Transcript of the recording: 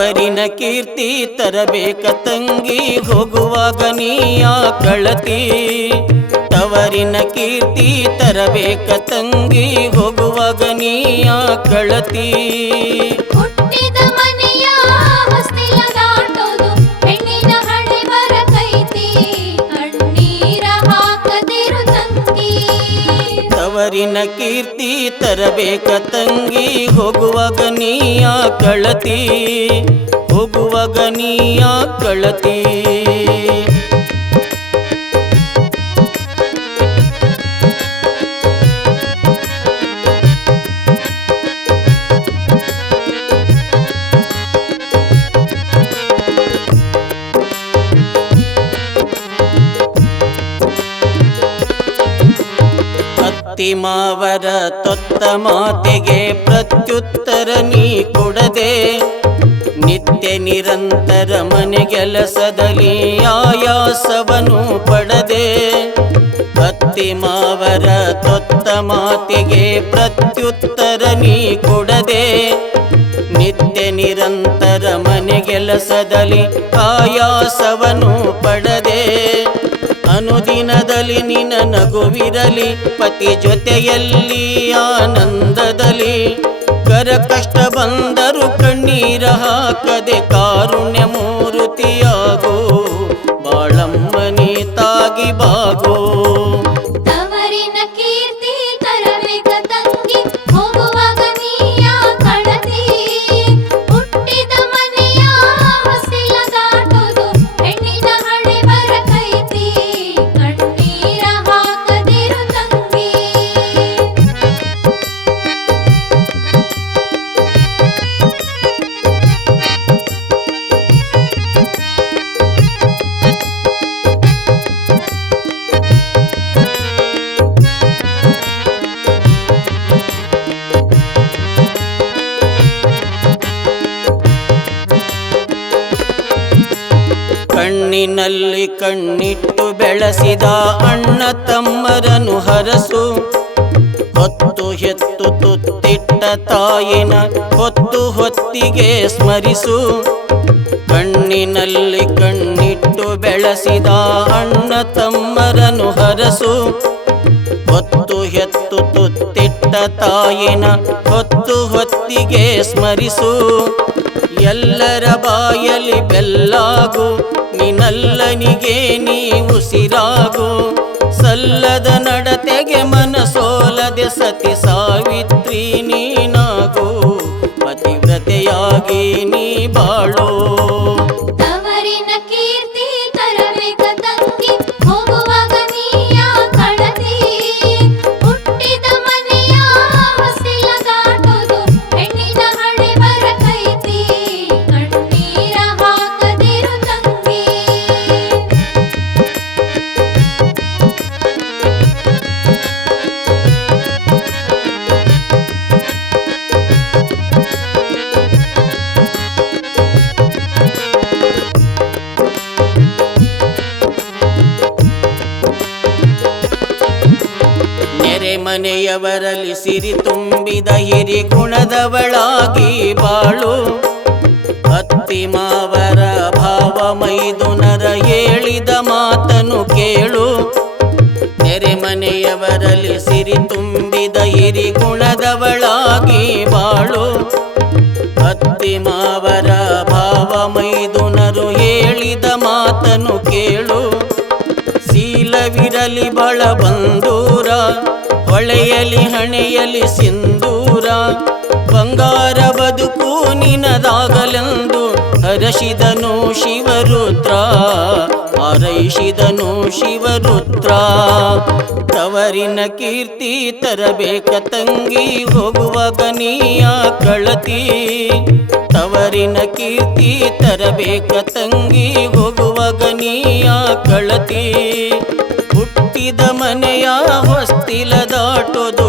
ತವರಿನ ಕೀರ್ತಿ ತರಬೇಕ ತಂಗಿ ಹೋಗುವಾಗ ನೀಯ ಕಳತಿ ತವರಿನ ಕೀರ್ತಿ ತರಬೇಕ ತಂಗಿ ಹೋಗುವಾಗ ನೀಯ ಕಳತಿ ಹುಟ್ಟಿದ ಮನೆಯ ಹೊಸ್ತಿಲ ದಾಟೋದು ಹೆಣ್ಣಿನ ಹಣೆ ಬರಕೈತಿ ಕಣ್ಣೀರ ಹಾಕದಿರು ತಂಗಿ ತವರಿನ ಕೀರ್ತಿ ತರಬೇಕ ತಂಗಿ ಹೋಗುವಾಗ ನೀಯ ಕಳತಿ ಹೋಗುವಾಗ ನೀಯ ಕಳತಿ ಮಾವರ ತೊತ್ತ ಮಾತೆಗೆ ಪ್ರತ್ಯುತ್ತರ ನೀ ಕೊಡದೆ ನಿತ್ಯ ನಿರಂತರ ಮನೆಗೆಲಸದಲ್ಲಿ ಆಯಾಸವನು ಪಡದೆ ಅತ್ತಿ ಮಾವರ ತೊತ್ತ ಮಾತೆಗೆ ಪ್ರತ್ಯುತ್ತರ ನೀ ಕೊಡದೆ ನಿತ್ಯ ನಿರಂತರ ಮನೆಗೆಲಸದಲ್ಲಿ ಆಯಾಸವನು ಪಡದೆ ಅನುದಿನದಲ್ಲಿ ನಿನ್ನ ನಗುವಿರಲಿ ಪತಿ ಜೊತೆಯಲ್ಲಿ ಆನಂದದಲ್ಲಿ ಕರ ಕಷ್ಟ ಬಂದರು ಕಣ್ಣೀರ ಹಾಕದೆ ಕಾರುಣ್ಯ ಮೂರುತಿಯಾಗೋ ಬಾಳಮ್ಮನಿ ತಾಗಿ ಬಾಗೋ ತವರಿನ ಕೀರ್ತಿ ತರಬೇಕ ತಂಗಿ ಹೋಗುವಾಗ ನೀಯ ಕಳತಿ ಹುಟ್ಟಿದ ಮನೆಯ ಹೊಸ್ತಿಲ ದಾಟೋದು ಹೆಣ್ಣಿನ ಹಣೆ ಬರಕೈತಿ ಕಣ್ಣೀರ ಹಾಕದಿರು ತಂಗಿ ಕಣ್ಣಿನಲ್ಲಿ ಕಣ್ಣಿಟ್ಟು ಬೆಳೆಸಿದ ಅಣ್ಣ ತಮ್ಮರನು ಹರಸು ಹೊತ್ತು ಹೆತ್ತು ತುತ್ತಿಟ್ಟ ತಾಯಿನ ಹೊತ್ತು ಹೊತ್ತಿಗೆ ಸ್ಮರಿಸು ಕಣ್ಣಿನಲ್ಲಿ ಕಣ್ಣಿಟ್ಟು ಬೆಳೆಸಿದ ಅಣ್ಣ ತಮ್ಮರನು ಹರಸು ಹೊತ್ತು ಹೆತ್ತು ತುತ್ತಿಟ್ಟ ತಾಯಿನ ಹೊತ್ತು ಹೊತ್ತಿಗೆ ಸ್ಮರಿಸು ಎಲ್ಲರ ಬಾಯಲಿ ಬೆಲ್ಲಾಗು ನಿನ್ನಲ್ಲನಿಗೆ ನೀ ಉಸಿರಾಗು ಸಲ್ಲದ ನಡತೆಗೆ ಮನಸೋಲದೆ ಸತಿ ಸಾವಿತ್ರಿ ನೀನಾಗು ಪತಿವ್ರತೆಯಾಗಿ ನೀ ಬಾಳೋ ತವರಿನ ಕೀರ್ತಿ ತರಬೇಕ ತಂಗಿ ಹೋಗುವಾಗ ನೀಯ ಕಳತಿ ಹುಟ್ಟಿದ ಮನೆಯ ಹೊಸ್ತಿಲ ದಾಟೋದು ಹೆಣ್ಣಿನ ಹಣೆ ಬರಕೈತಿ ಕಣ್ಣೀರ ಹಾಕದಿರು ತಂಗಿ ನೆರೆ ಮನೆಯವರಲ್ಲಿ ಸಿರಿ ತುಂಬಿದ ಹಿರಿ ಗುಣದವಳಾಗಿ ಬಾಳು ಅತ್ತಿ ಮಾವರ ಭಾವ ಮೈದುನರ ಹೇಳಿದ ಮಾತನು ಕೇಳು ನೆರೆ ಮನೆಯವರಲ್ಲಿ ಸಿರಿ ತುಂಬಿದ ಹಿರಿ ಗುಣದವಳಾಗಿ ಬಾಳು ಅತ್ತಿ ಮಾವರ ಭಾವ ಮೈದುನರು ಹೇಳಿದ ಮಾತನು ಕೇಳು ಶೀಲವಿರಲಿ ಬಳ ಬಂದೂರ ಹೊಳೆಯಲಿ ಹಣೆಯಲಿ ಸಿಂಧೂರ ಬಂಗಾರ ಬದುಕು ನಿನದಾಗಲೆಂದು ಹರಸಿದನು ಶಿವರುದ್ರ ಹಾರೈಸಿದನು ಶಿವರುದ್ರ ತವರಿನ ಕೀರ್ತಿ ತರಬೇಕ ತಂಗಿ ಹೋಗುವಾಗ ನೀಯ ಕಳತಿ ತವರಿನ ಕೀರ್ತಿ ತರಬೇಕ ತಂಗಿ ಹೋಗುವಾಗ ನೀಯ ಕಳತಿ ಹುಟ್ಟಿದ ಮನೆಯ ಹೊಸ್ತಿಲ ದಾಟೋದು